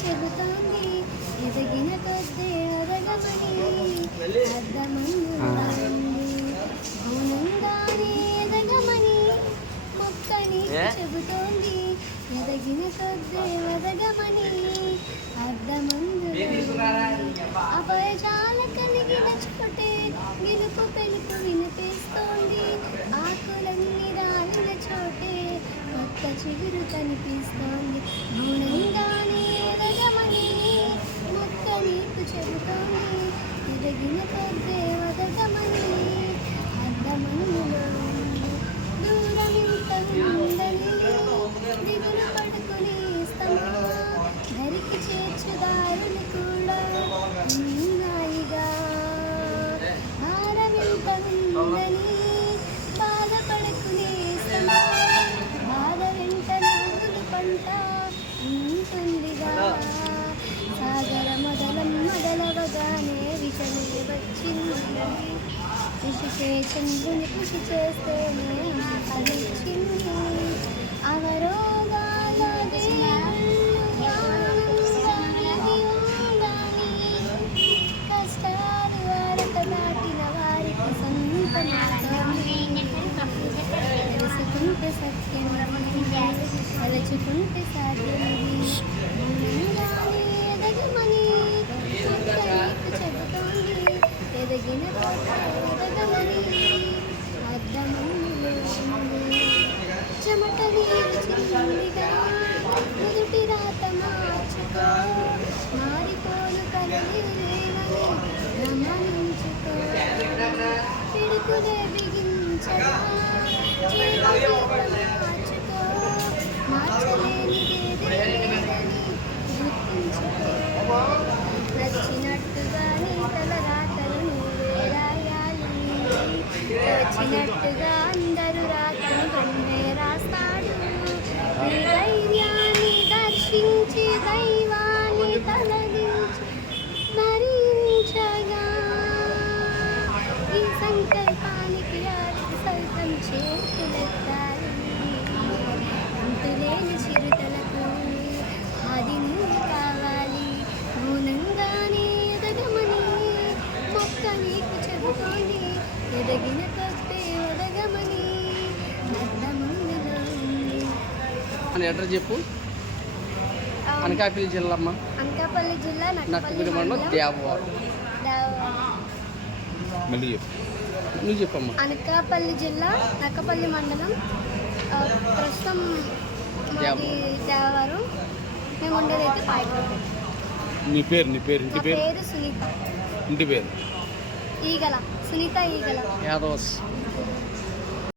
చెబుతోంది. ఎదగిన కొద్దే ఎదగమని అర్థమంది మౌనంగానే ఎదగమని మొక్క నీకు చెబుతోంది. ఎదగిన కొద్దే ఎదగమని అర్థమందు అపయజాల కలిగిన చోటే గెలుపు పెలుపు వినిపిస్తోంది. ఆకులన్నీ రాలిన చోటే కొత్త చిగురు కనిపిస్తోంది. మౌనంగానే మొక్క చెబుతోంది ఎదగిన కొద్దే వదగమని కృషికే చంద్రుని కృషి చేస్తే కష్టాలు వారక దాటిన వారికి తెలుసుకుంటే సత్యం తలుచుకుంటే సాధ్యం చెమట నీరుచిందిగా నుదుటి రాత మార్చుకో మారిపోను కదలిలేనని గమనించుకో పిడుకులే బిగించగా చేతులు మార్చుకో మార్చలేనిదేది లేదని గుర్తుంచుకో తల రాతలు నువ్వే రాయాలి. వచ్చినట్టుగా దైవాన్ని తలదించి స్మరించగా ఈ సంకల్పానికి ఆడికి సైతం చేతులెత్తాలి అంతులేని చిరుతలకు ఆది నువ్వు కావాలి మౌనంగానే ఎదగమని మొక్క నీకు చెబుతోంది ఎదగిన కొద్దే ఎదగమని అర్థమందులో ఉంది చెప్పు. అనకాపల్లి జిల్లా అమ్మ అనకాపల్లి జిల్లా నక్కపల్లి మండలం మండలం దేవవారు. దేవ- మళ్ళీ చెప్పు. నువ్వు చెప్పమ్మా. అనకాపల్లి జిల్లా నక్కపల్లి మండలం ప్రస్తుతం మాది దేవరం మేము ఉండేది అయితే పాయకం నీ పేరు నీ పేరు ఇంటి నా పేరు? పేరు సునీత. ఇంటి పేరు. ఈగల సునీత ఈగల. యాదవస్.